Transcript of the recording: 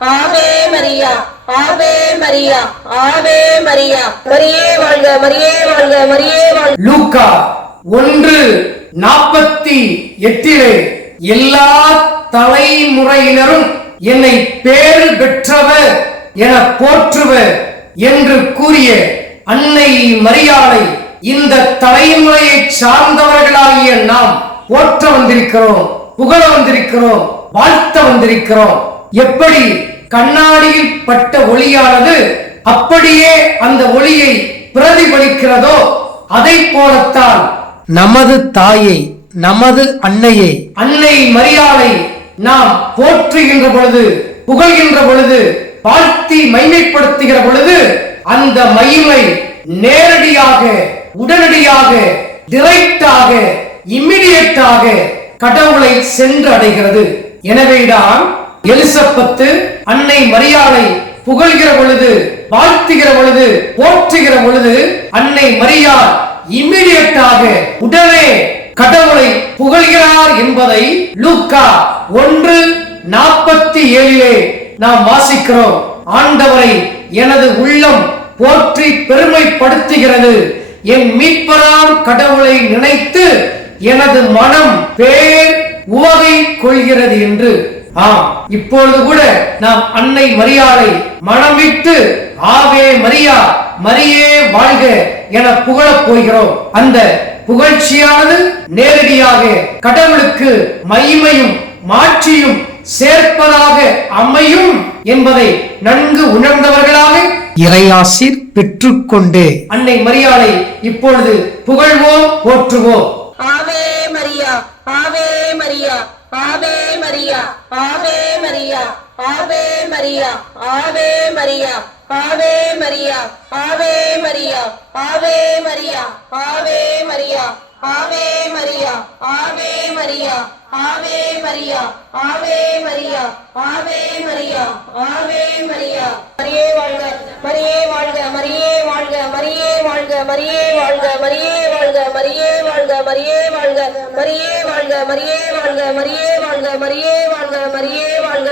ஆவே மரியா, ஆவே மரியா, ஆவே மரியா. மரியே வாழ்க, மரியே வாழ்க, மரியே வாழ்க. லூக்கா 1:48 எல்லா தலைமுறையினரும் என்னை பேறு பெற்றவர் என போற்றுவர் என்று கூறிய அன்னை மரியாளை இந்த தலைமுறையை சார்ந்தவர்களாகிய நாம் போற்ற வந்திருக்கிறோம், புகழ வந்திருக்கிறோம், வாழ்த்த வந்திருக்கிறோம். எப்படி கண்ணாடியில் பட்ட ஒளியானது அப்படியே அந்த ஒளியை பிரதிபலிக்கிறதோ அதை போலத்தான் நமது தாயை, நமது அன்னையை, அன்னை மரியாளை நாம் போற்றுகின்ற பொழுது, புகழ்கின்ற பொழுது, வாழ்த்தி மைமைப்படுத்துகிற பொழுது அந்த மகிமை நேரடியாக, உடனடியாக, டைரக்டாக, இம்மிடியேட்டாக கடவுளை சென்று அடைகிறது. எனவேதான் எலிசபெத்து அன்னை மரியாளை புகழ்கிற பொழுது, வாழ்த்துகிற பொழுது, போற்றுகிற பொழுது அன்னை மரியாள் இம்மிடியேட்டாக, உடனே கடவுளை புகழ்கிறார் என்பதை லூக்கா 1:47 நாம் வாசிக்கிறோம். ஆண்டவரை எனது உள்ளம் போற்றி பெருமைப்படுத்துகிறது, என் மீட்பராம் கடவுளை நினைத்து எனது மனம் பேர் உவகை கொள்கிறது என்று. இப்பொழுது கூட நாம் அன்னை மரியாளை மனமிட்டு ஆவே மரியா, மரியே வாழ்க என புகழப் போகிறோம். அந்த புகழ்ச்சியானது நேரடியாக கடவுளுக்கு மகிமையும் மாட்சியும் சேர்ப்பதாக அமையும் என்பதை நன்கு உணர்ந்தவர்களாக இறையாசிர் பெற்றுக்கொண்டு அன்னை மரியாளை இப்பொழுது புகழ்வோம், போற்றுவோம். ஆவே மரியா, ஆவே மரியா, ஆவே மரியா, ஆவே மரியா, ஆவே மரியா, ஆவே மரியா, ஆவே மரியா, ஆவே மரியா, ஆவே மரியா, ஆவே மரியா, ஆவே மரியா, ஆவே மரியா, ஆவே மரியா, ஆவே மரியா, ஆவே மரியா, ஆவே மரியா. மரியே வாழ்க, மரியே வாழ்க, மரியே வாழ்க, மரியே வாழ்க, மரியே வாழ்க, மரியே வாழ்க, மரியே வாழ்க, மரியே வாழ்க, மரியே வாழ்க, மரியே வாழ்க, மரியே வாழ்க, மரியே வாழ்க, மரியே வாழ்க.